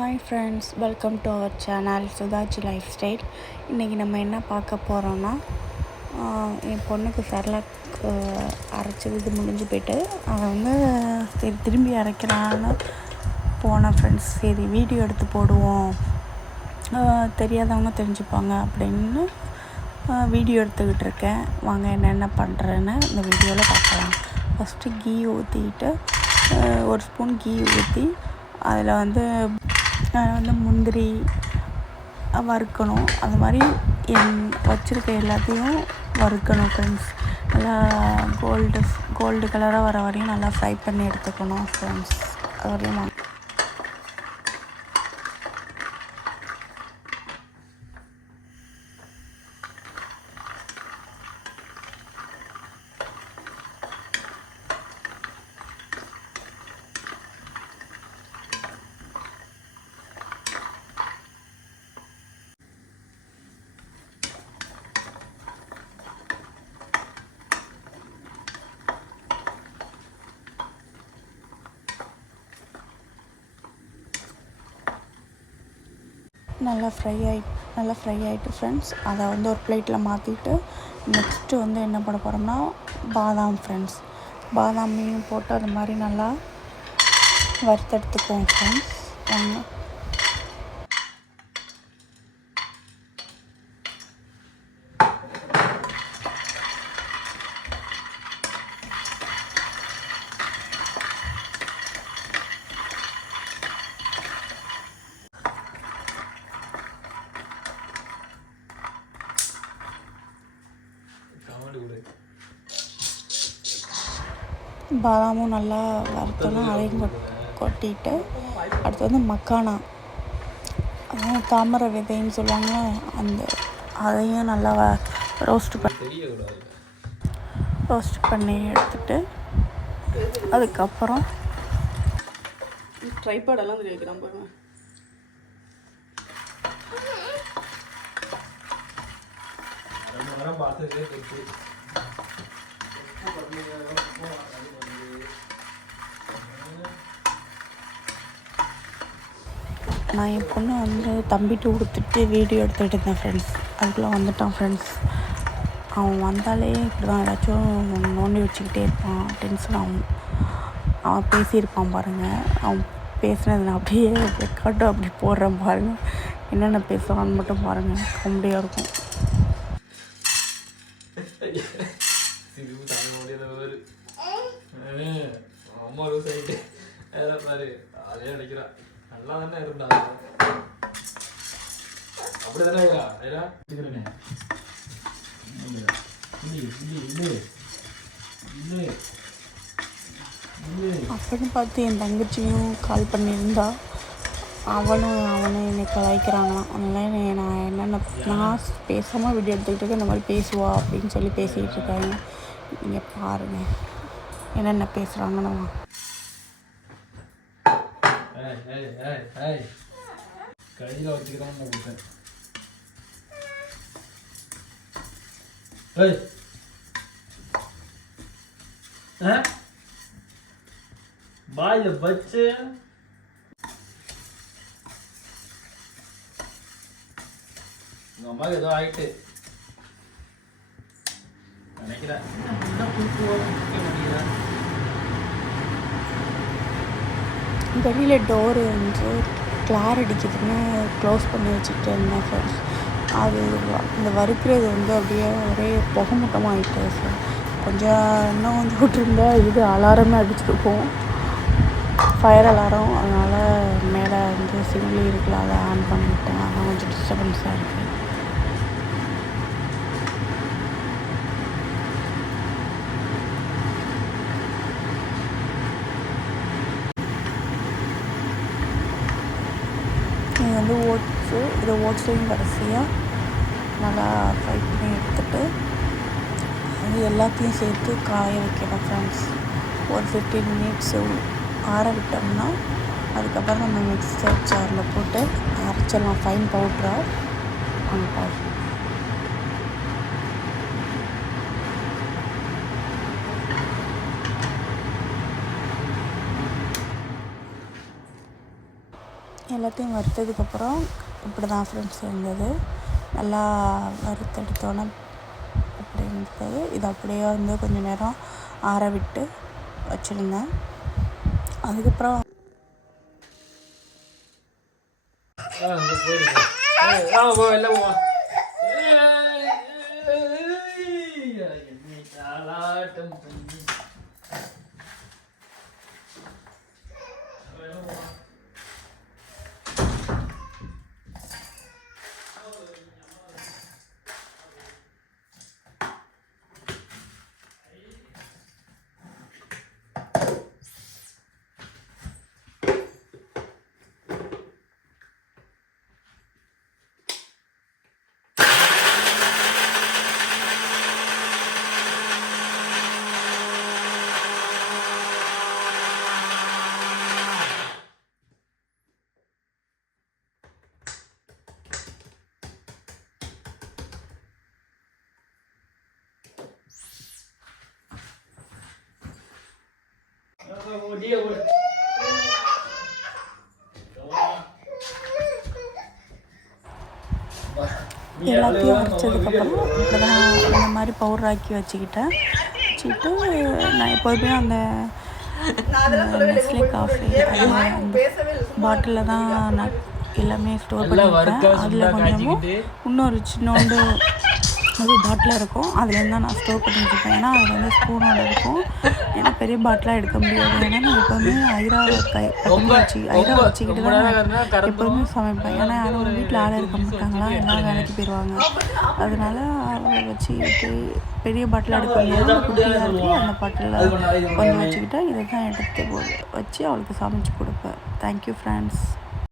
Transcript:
Hi friends, welcome to our channel Sudhaji life style. இன்றைக்கி நம்ம என்ன பார்க்க போகிறோன்னா, என் பொண்ணுக்கு செர்லாக் அரைச்சது முடிஞ்சு போய்ட்டு அதை வந்து சரி திரும்பி அரைக்கலான்னு போனேன் ஃப்ரெண்ட்ஸ். சரி வீடியோ எடுத்து போடுவோம், தெரியாதவங்க தெரிஞ்சுப்பாங்க அப்படின்னு வீடியோ எடுத்துக்கிட்டு இருக்கேன். வாங்க என்னென்ன பண்ணுறேன்னு இந்த வீடியோவில் பார்க்கலாம். ஃபஸ்ட்டு கீ ஊற்றிக்கிட்டு ஒரு ஸ்பூன் கீ ஊற்றி அதில் வந்து முந்திரி வறுக்கணும். அது மாதிரி வச்சுருக்க எல்லாத்தையும் வறுக்கணும் ஃப்ரெண்ட்ஸ். நல்லா கோல்டு கலராக வர வரையும் நல்லா ஃப்ரை பண்ணி எடுத்துக்கணும் ஃப்ரெண்ட்ஸ். அது வரையும் நல்லா ஃப்ரை ஆகிட்டு ஃப்ரெண்ட்ஸ். அதை வந்து ஒரு பிளேட்டில் மாற்றிட்டு நெக்ஸ்ட்டு வந்து என்ன பண்ண போகிறோம்னா பாதாம் ஃப்ரெண்ட்ஸ். பாதாமையும் போட்டு அது மாதிரி நல்லா வறுத்தெடுத்துக்குவோம் ஃப்ரெண்ட்ஸ். பாதாமும் நல்லா வறுத்தோன்னா அதையும் கொட்டிட்டு அடுத்து வந்து மக்கானா, அதான் தாமரை விதைன்னு சொல்லுவாங்க, அதையும் நல்லா ரோஸ்ட் பண்ணி எடுத்துட்டு அதுக்கப்புறம் ட்ரைபாடெல்லாம் வைக்கிறான் பாருங்க. நான் என் பொண்ணை வந்து தம்பிட்டு கொடுத்துட்டு வீடியோ எடுத்துகிட்டு இருந்தேன் ஃப்ரெண்ட்ஸ். அதுக்குள்ளே வந்துட்டான் ஃப்ரெண்ட்ஸ். அவன் வந்தாலே இப்படி தான் ஏதாச்சும் நோண்டி வச்சுக்கிட்டே இருப்பான், டென்ஷன் ஆகும். அவன் பேசியிருப்பான் பாருங்கள். அவன் பேசுனது நான் அப்படியே ரெக்கார்டு அப்படி போடுறேன் பாருங்கள். என்னென்ன பேசுவான்னு மட்டும் பாருங்கள், காமெடியாக இருக்கும். நல்லா தானே இருந்தா அப்படிதானே அப்படின்னு பார்த்து என் தங்கச்சியும் கால் பண்ணியிருந்தா, அவனும் என்னை கலாய்க்கிறாங்களாம். அதனால் நான் பேசாமல் வீடியோ எடுத்துக்கிட்டு இருக்கேன். இந்த மாதிரி பேசுவா அப்படின்னு சொல்லி பேசிக்கிட்டு இருக்காங்க. நீங்கள் பாருங்கள் என்னென்ன பேசுகிறாங்கன்னு. கையில் வச்சுக்கிறான்னு பாயில வச்சு உங்க அம்மாவுக்கு ஏதோ ஆயிட்டு நினைக்கிறேன். வெளியில் டோரு வந்து கிளார் அடிக்குதுன்னு க்ளோஸ் பண்ணி வச்சுக்கிட்டு இருந்தேன் ஃப்ரெண்ட்ஸ். அது இந்த வறுக்கிறது வந்து அப்படியே ஒரே புகை மூட்டமாக ஆகிட்டு சார். இன்னும் கொஞ்சம் விட்டுருந்தா இது அலாரமே அடிச்சிருக்கும், ஃபயர் அலாரம். அதனால் மேலே வந்து சிம்லி இருக்குல்ல, அதை ஆன் பண்ணிவிட்டேன். அதான் கொஞ்சம் டிஸ்டர்பன்ஸாக இருக்குது. இது வந்து ஓட்ஸையும் கடைசியாக நல்லா ஃப்ரை பண்ணி எடுத்துகிட்டு அது எல்லாத்தையும் சேர்த்து காய வைக்கணும் ஃப்ரெண்ட்ஸ். ஒரு 15 மினிட்ஸ் ஆற விட்டோம்னா அதுக்கப்புறம் நம்ம மிக்சர் ஜாரில் போட்டு அரைச்சிடலாம் ஃபைன் பவுட்ராக. அங்கே எல்லாத்தையும் வறுத்ததுக்கப்புறம் இப்படி தான் ஃப்ரெண்ட்ஸ் இருந்தது. நல்லா வறுத்தெடுத்தோன்னே இப்படி இருந்தது. இது அப்படியே வந்து கொஞ்சம் நேரம் ஆற விட்டு வச்சுருந்தேன். அதுக்கப்புறம் எல்லாத்தையும் அரைச்சதுக்கப்புறம் இப்படி தான் இந்த மாதிரி பவுடராக்கி வச்சுக்கிட்டு நான் எப்போதுமே அந்த நெஸ்லே காஃபி பாட்டிலில் தான் நான் எல்லாமே ஸ்டோர் பண்ணியிருக்கேன். அதில் கொஞ்சமும் இன்னொரு சின்னோண்டு அது பாட்டில் இருக்கும், அதுலேருந்து தான் நான் ஸ்டோர் பண்ணி வச்சுருப்பேன். ஏன்னா அது வந்து ஸ்பூனோடு இருக்கும். ஏன்னா பெரிய பாட்டிலாக எடுக்க முடியாது. ஏன்னா நான் எப்போதுமே ஐரா வச்சுக்கிட்டு தான் நான் எப்போதுமே சமைப்பேன். ஏன்னா யாரும் வீட்டில் ஆள் இருக்க மாட்டாங்களா, எல்லாம் வேலைக்கு போயிடுவாங்க. அதனால அதை வச்சுக்கிட்டு பெரிய பாட்டில் எடுக்க முடியாது, குட்டியாக இருக்கு. அந்த பாட்டிலில் கொஞ்சம் வச்சுக்கிட்டா இதை தான் எடுத்து வச்சு அவளுக்கு சமைச்சு கொடுப்பேன். Thank you friends.